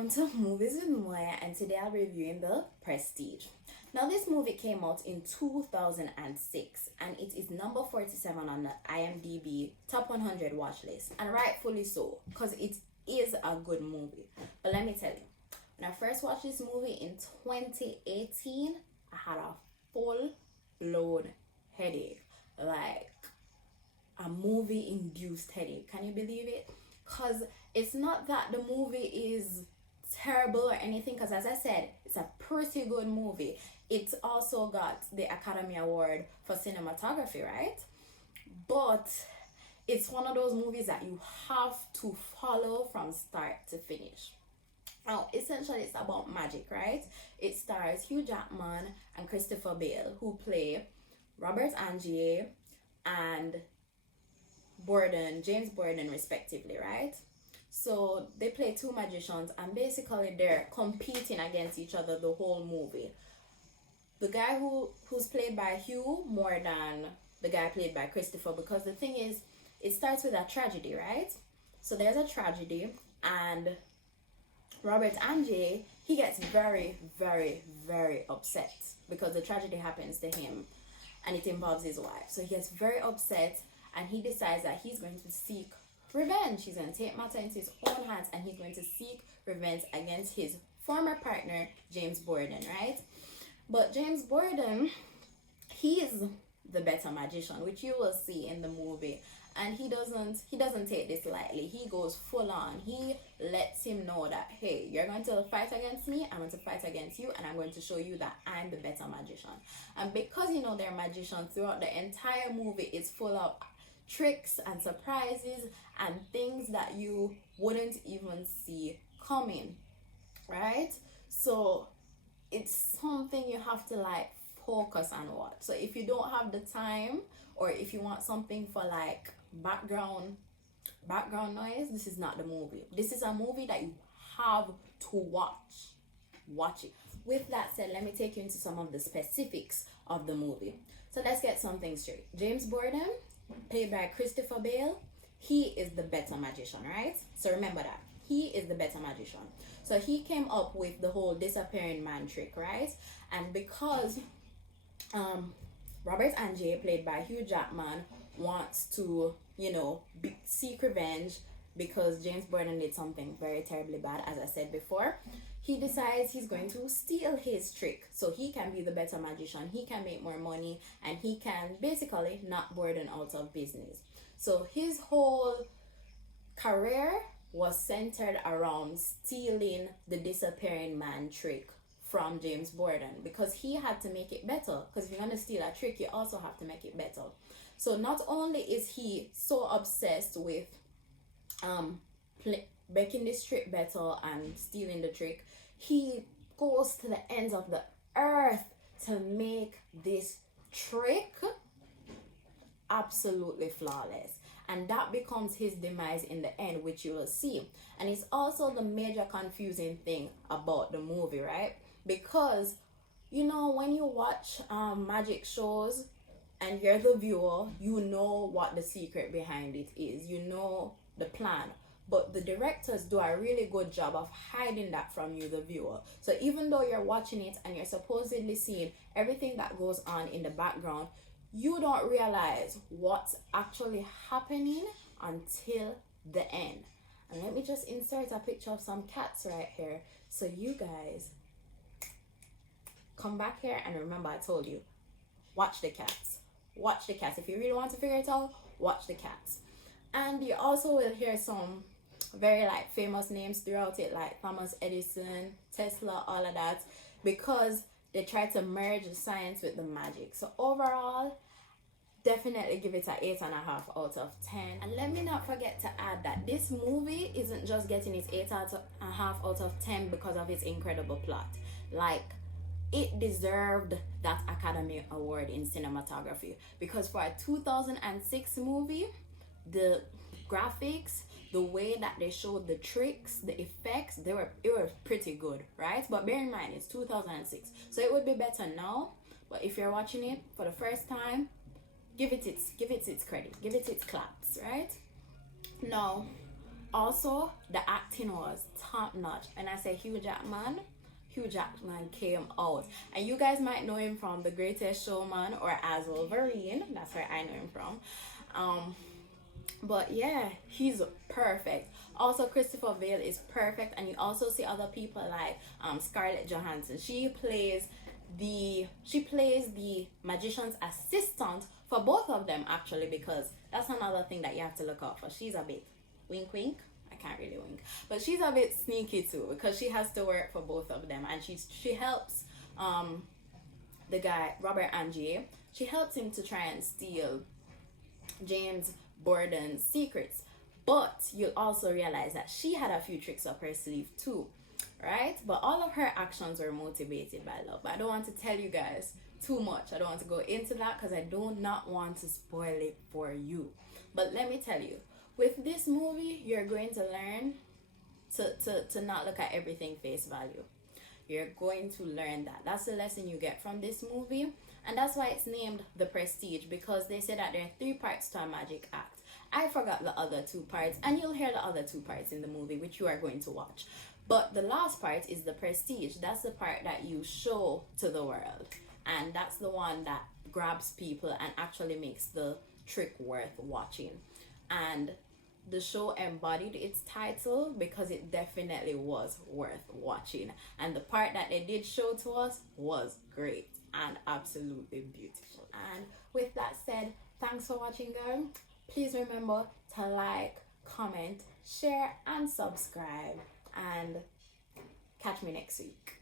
welcome to Movies with Moya, and today I'll be reviewing The Prestige. Now, this movie came out in 2006 and it is number 47 on the IMDb Top 100 watch list, and rightfully so, because it is a good movie. But let me tell you, when I first watched this movie in 2018, I had a full-blown headache, like a movie-induced headache. Can you believe it? Because it's not that the movie is terrible or anything, because as I said, it's a pretty good movie. It's also got the Academy Award for cinematography, right? But it's one of those movies that you have to follow from start to finish. Now, essentially, it's about magic, right? It stars Hugh Jackman and Christopher Bale, who play Robert Angier and James Borden, respectively, right? So they play two magicians, and basically they're competing against each other the whole movie. The guy who's played by Hugh more than the guy played by Christopher, because the thing is, it starts with a tragedy, right? So there's a tragedy, and Robert Angier, he gets very, very, very upset because the tragedy happens to him and it involves his wife. So he gets very upset, and he decides that he's going to seek revenge. He's going to take matters into his own hands, and he's going to seek revenge against his former partner, James Borden, right? But James Borden, he is the better magician, which you will see in the movie. And he doesn't take this lightly. He goes full on. He lets him know that, hey, you're going to fight against me, I'm going to fight against you, and I'm going to show you that I'm the better magician. And because they're magicians, throughout the entire movie, it's full of tricks and surprises and things that you wouldn't even see coming, right? So it's something you have to focus and watch. So if you don't have the time, or if you want something for background noise, this is not the movie. This is a movie that you have to watch it. With that said, let me take you into some of the specifics of the movie. So let's get something straight. James Borden, played by Christopher Bale, he is the better magician, right? So remember that. He is the better magician. So he came up with the whole disappearing man trick, right? And because Robert Angier, played by Hugh Jackman, wants to, seek revenge because James Borden did something very terribly bad, as I said before. He decides he's going to steal his trick so he can be the better magician, he can make more money, and he can basically knock Borden out of business. So his whole career was centered around stealing the disappearing man trick from James Borden, because he had to make it better. Because if you're going to steal a trick, you also have to make it better. So not only is he so obsessed with making this trick better and stealing the trick, he goes to the ends of the earth to make this trick absolutely flawless. And that becomes his demise in the end, which you will see. And it's also the major confusing thing about the movie, right? Because, when you watch magic shows and you're the viewer, you know what the secret behind it is. You know the plan. But the directors do a really good job of hiding that from you, the viewer. So even though you're watching it and you're supposedly seeing everything that goes on in the background, you don't realize what's actually happening until the end. And let me just insert a picture of some cats right here, so you guys come back here and remember I told you, watch the cats. Watch the cats. If you really want to figure it out, watch the cats. And you also will hear some very famous names throughout it, like Thomas Edison, Tesla, all of that, because they try to merge the science with the magic. So overall, definitely give it an 8.5 out of 10. And let me not forget to add that this movie isn't just getting its 8.5 out of 10 because of its incredible plot. It deserved that Academy Award in cinematography, because for a 2006 movie, the graphics, the way that they showed the tricks, the effects, it was pretty good, right? But bear in mind, it's 2006, so it would be better now. But if you're watching it for the first time, give it its credit, give it its claps, right? Now, Also, the acting was top notch. And I say Hugh Jackman came out. And you guys might know him from The Greatest Showman or as Wolverine. That's where I know him from. But yeah, he's perfect. Also, Christopher Vale is perfect. And you also see other people like Scarlett Johansson. She plays the magician's assistant for both of them, actually, because that's another thing that you have to look out for. She's a bit wink wink, I can't really wink, but she's a bit sneaky too, because she has to work for both of them, and she helps the guy Robert Angier. She helps him to try and steal James Borden's secrets, but you'll also realize that she had a few tricks up her sleeve too, right? But all of her actions were motivated by love. But I don't want to tell you guys too much. I don't want to go into that because I do not want to spoil it for you. But let me tell you, with this movie, you're going to learn to not look at everything face value. You're going to learn that. That's the lesson you get from this movie. And that's why it's named The Prestige, because they say that there are 3 parts to a magic act. I forgot the other 2 parts, and you'll hear the other 2 parts in the movie, which you are going to watch. But the last part is the prestige. That's the part that you show to the world. And that's the one that grabs people and actually makes the trick worth watching. And the show embodied its title because it definitely was worth watching. And the part that they did show to us was great and absolutely beautiful. And with that said, thanks for watching, girl. Please remember to like, comment, share, and subscribe. And catch me next week.